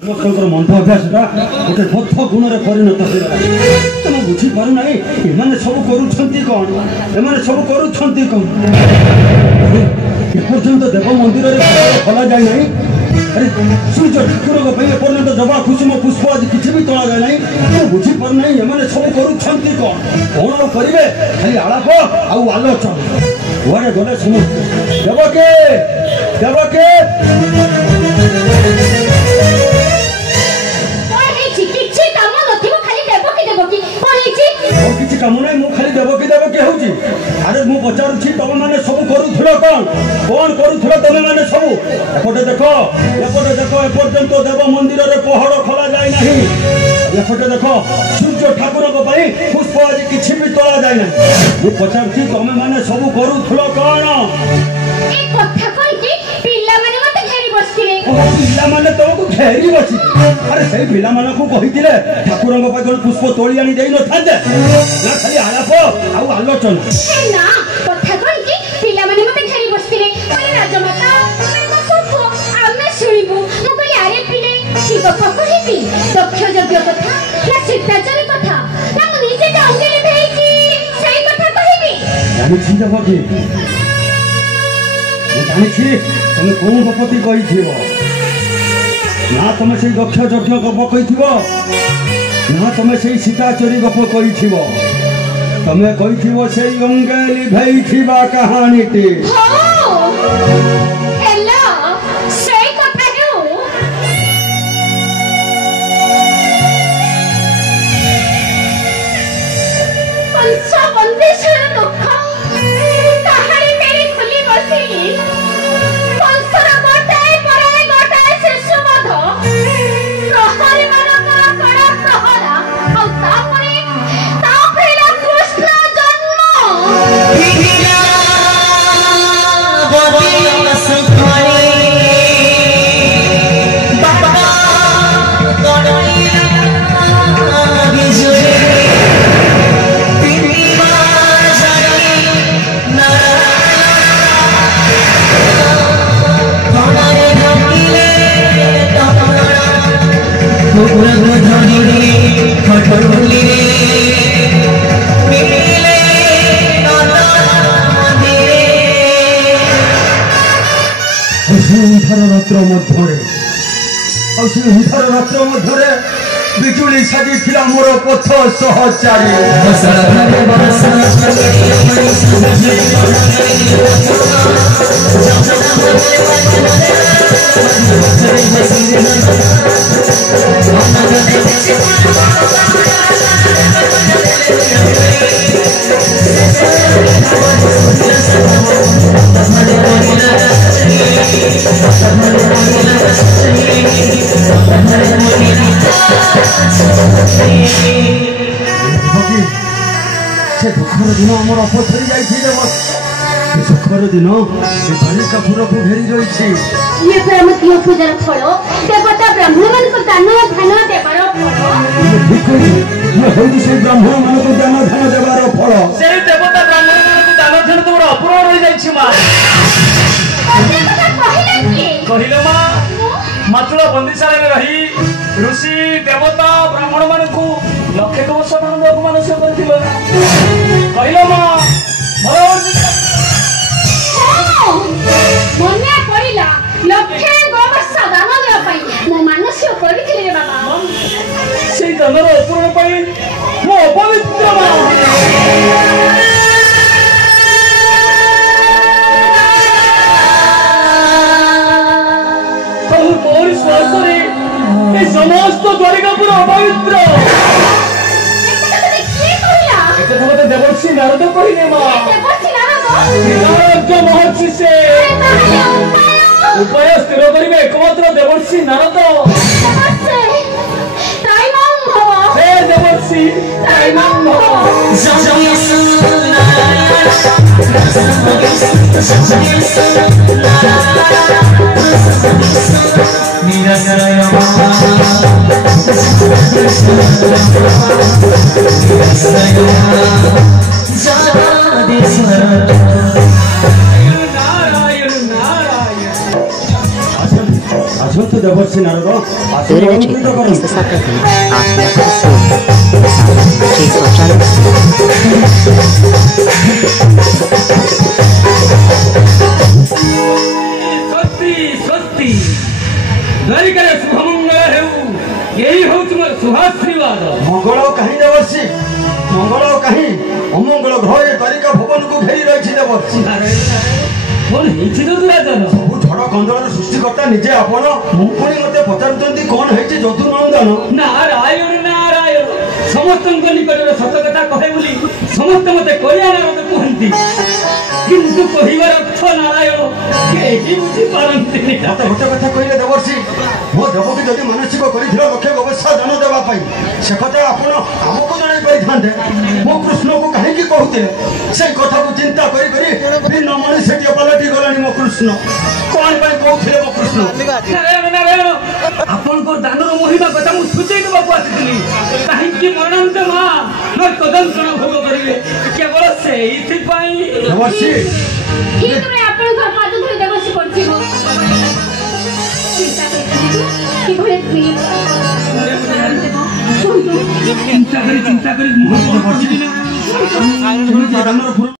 ସମସ୍ତଙ୍କର ମନ୍ଦ ଅଭ୍ୟାସଟା ଗୋଟେ ବଦ୍ଧ ଗୁଣରେ ପରିଣତ ହୋଇଗଲା। ତମେ ବୁଝିପାରୁ ନାହିଁ ଏମାନେ ସବୁ କରୁଛନ୍ତି କ'ଣ? ଏମାନେ ସବୁ କରୁଛନ୍ତି କ'ଣ? ଏପର୍ଯ୍ୟନ୍ତ ଦେବ ମନ୍ଦିରରେ ଖୋଲା ଯାଇ ନାହିଁ। ଆରେ ସୂର୍ଯ୍ୟ ଠାକୁରଙ୍କ ପାଇଁ ଏପର୍ଯ୍ୟନ୍ତ ଜବା କୁସୁମ ପୁଷ୍ପ ଆଜି କିଛି ବି ତୋଳାଯାଏ ନାହିଁ। ମୁଁ ବୁଝିପାରୁ ନାହିଁ ଏମାନେ ସବୁ କରୁଛନ୍ତି କ'ଣ? କ'ଣ ଆଉ କରିବେ? ଖାଲି ଆଳାପ ଆଉ ଆଲୋଚନା। କୁଆଡ଼େ ଗଲେ ସମସ୍ତେ? ଦେବକେ ଦେବକେ କିଛି କାମ ନାହିଁ। ମୁଁ ଖାଲି ଦେବକି ଦେବକି ହେଉଛି। ଆରେ ମୁଁ ପଚାରୁଛି ତମେ ମାନେ ସବୁ କରୁଥିଲ କ'ଣ? କ'ଣ କରୁଥିଲ ତମେ ମାନେ ସବୁ? ଏପଟେ ଦେଖ ଏପଟେ ଦେଖ ଏପର୍ଯ୍ୟନ୍ତ ଦେବ ମନ୍ଦିରରେ ପହଡ଼ ଖୋଲା ଯାଇ ନାହିଁ। ଏପଟେ ଦେଖ ସୂର୍ଯ୍ୟ ଠାକୁରଙ୍କ ପାଇଁ ପୁଷ୍ପ ଆଜି କିଛି ବି ତୋଳା ଯାଇ ନାହିଁ। ମୁଁ ପଚାରୁଛି ତମେ ମାନେ ସବୁ କରୁଥିଲ କ'ଣ? ପିଲାମାନେ ତମକୁ ଘେରି ବସି। ଆରେ ସେଇ ପିଲାମାନଙ୍କୁ କହିଥିଲେ ଠାକୁରଙ୍କ ପାଖରେ ପୁଷ୍ପ ତୋଳି ଆଣି ଦେଇ ନଥାନ୍ତେ ନା ଖାଲି ଆଳାପ ଆଉ ଆଲୋଚନା? ପିଲାମାନେ ମତେ ଘେରି ବସିଥିଲେ ରାଜମାତା ଆମେ ଶୁଣିବୁ। ମୁଁ କହିଲି ଆରେ ପିଲେ କି କଥା କହିବି? ଦକ୍ଷ ଯଜ୍ଞ କଥା ନା ଶିଷ୍ଟାଚାର କଥା ନା ମୁଁ ନିଜେ ଅଙ୍ଗେ ଲିଭେଇଛି ସେଇ କଥା କହିବି? ଜାଣିଛି ଦେବକି, ମୁଁ ଜାଣିଛି ତମେ କୋଉ ଗପତି କହିଥିବ। ନା ତମେ ସେଇ ଦକ୍ଷ ଯଜ୍ଞ ଗପ କହିଥିବ, ନା ତମେ ସେଇ ସୀତାଚୋରୀ ଗପ କହିଥିବ। ତମେ କହିଥିବ ସେଇ ଅଙ୍ଗେ ଲିଭେଇଥିବା କାହାଣୀଟି। ରାତ୍ର ମଧ୍ୟରେ ବିଜୁଳି ସାଜିଥିଲା ମୋର ପଥ ସହଚାରୀ। ସେ ଦୁଃଖର ଦିନ ଆମର ଅପସରି ଯାଇଛି। ଦୁଃଖର ଦିନ ବାଳିକାପୁରକୁ ଘେରି ରହିଛି। ଇଏ ଆମ ଦିଅ ପୂଜାର ଫଳ, ଦେବତା ବ୍ରାହ୍ମଣମାନଙ୍କୁ ଦାନ ଧ୍ୟାନ ଦେବାର ଫଳ। ଠିକ କହିଛି, ଇଏ ହେଉଛି ସେଇ ବ୍ରାହ୍ମଣମାନଙ୍କୁ ଦାନ ଧ୍ୟାନ ଦେବାର ଫଳ। ସେଇ ଦେବତା ବ୍ରାହ୍ମଣମାନଙ୍କୁ ଦାନ ଧ୍ୟାନ ଦେବାର ଅପୂର୍ବ ରହିଯାଇଛି। ମା କହିଲେ ମା, ମାତୃ ବନ୍ଦିଶାଳାରେ ରହି ଋଷି ଦେବତା ବ୍ରାହ୍ମଣ ମାନଙ୍କୁ ଲକ୍ଷେ ବର୍ଷ ଦେବାକୁ ମାନସିକ କରିଥିଲ। କହିଲ ମା, ମନେ ପଡ଼ିଲା ଲକ୍ଷେ ବର୍ଷ ଦାନ ଦେବା ପାଇଁ ମୁଁ ମାନସିକ କରିଥିଲି ରେ ବାବା। ସେଇ ଦାନର ଅପୂରଣ ପାଇଁ ମୁଁ ଅପବିତ୍ର। ମୋରି ଶ୍ୱାସରେ ଏ ସମସ୍ତ ଦ୍ୱାରିକାପୁର ଅପବିତ୍ର। ମତେ ଦେବର୍ଷି ନାରଦ କହିଲେ ମା। ମହର୍ଷି ସେ ଉପାୟ ସ୍ଥିର କରିବେ একমাত্র দেবর্ষি নারদ। হে দেবর্ষি ଆସନ୍ତୁ ଦେବର୍ଷି ନାରଦ ଆସନ୍ତୁ Durante ଅଳଙ୍କୃତ କରନ୍ତୁ। questa sacra Atma Acceso ସ୍ୱସ୍ତି ସ୍ୱସ୍ତି ଦ୍ୱାରିକାରେ ଶୁଭମଙ୍ଗଳ ହେଉ ଏହି ହେଉଛି ମୋର ଶୁଭାଶୀର୍ବାଦ। ମଙ୍ଗଳ କାହିଁ ଦେବର୍ଷି ମଙ୍ଗଳ କାହିଁ ଅମଙ୍ଗଳ ଗ୍ରହ ଏ ଦ୍ୱାରିକା ଭୁବନକୁ ଘେରି ରହିଛି ଦେବର୍ଷି। କଣ ହେଇଛି ଯଦୁରାଜନ? ସବୁ ଝଡ଼ କନ୍ଦଳର ସୃଷ୍ଟିକର୍ତ୍ତା ନିଜେ ଆପଣ ପୁଣି ମତେ ପଚାରୁଛନ୍ତି କଣ ହେଇଛି ଯଦୁନନ୍ଦନ। ନାରାୟଣ ନାରାୟଣ ସମସ୍ତଙ୍କ ନିକଟରେ ସତ କଥା କହେ ବୋଲି ସମସ୍ତେ ମତେ କଳିଆ ନାରଦ କୁହନ୍ତି, କିନ୍ତୁ କହିବାର ଅର୍ଥ ନାରାୟଣ କେହି ବୁଝିପାରନ୍ତିନି। ମତେ ଗୋଟେ କଥା କହିଲେ ଦେବର୍ଷି, ମୋ ଦେବକୁ ଯଦି ମାନସିକ କରିଥିଲ ଲକ୍ଷ୍ୟ ବ୍ୟବସ୍ଥା ଦାନ ଦେବା ପାଇଁ ସେ କଥା ଆପଣ ଆମକୁ ଜଣାଇ ପାରିଥାନ୍ତେ। ମୋ କୃଷ୍ଣକୁ କାହିଁକି କହୁଥିଲେ ସେଇ କଥାକୁ ଚିନ୍ତା କରି କରି ଭିନ୍ନ ମଣିଷଟିଏ ପାଲଟି ଗଲାଣି ମୋ କୃଷ୍ଣ। କଣ ପାଇଁ କହୁଥିଲେ ମୋ କୃଷ୍ଣ? ନାରାୟଣ ନାରାୟଣ ଆପଣଙ୍କ ଦାନର ମହିମା କଥା ମୁଁ ସୂଚେଇ ଦେବାକୁ ଆସିଥିଲି। କାହିଁକି ମରଣାନ୍ତ ମା ତଦନ୍ତର ଭୋଗ କରିବେ କେବଳ ସେଇଥିପାଇଁ। ଦେବର୍ଷି ଠିକରେ ଆପଣଙ୍କ ହାତ ଧରି ଦେବସି ପଡ଼ିଥିବ। ଚିନ୍ତା କରିଥାନ୍ତୁ କିଭଳି ଚିନ୍ତା କରି ଦାନର